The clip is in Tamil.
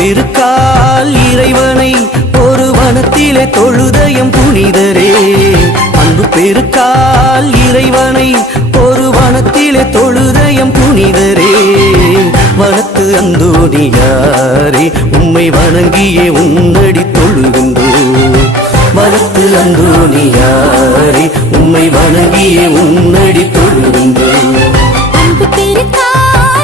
பெருக்கால் இறைவனை ஒரு வனத்திலே தொழுதயம் புனிதரே. அன்பு பெருக்கால் இறைவனை ஒரு வனத்திலே தொழுதயம் புனிதரே. வனத்து அந்தோணியாரே உம்மை வணங்கியே உன்னடி தொழுகின்றோம். வனத்து அந்தோணியாரே உம்மை வணங்கியே உன்னடி தொழுகின்றோம். அன்பு பெருக்கால்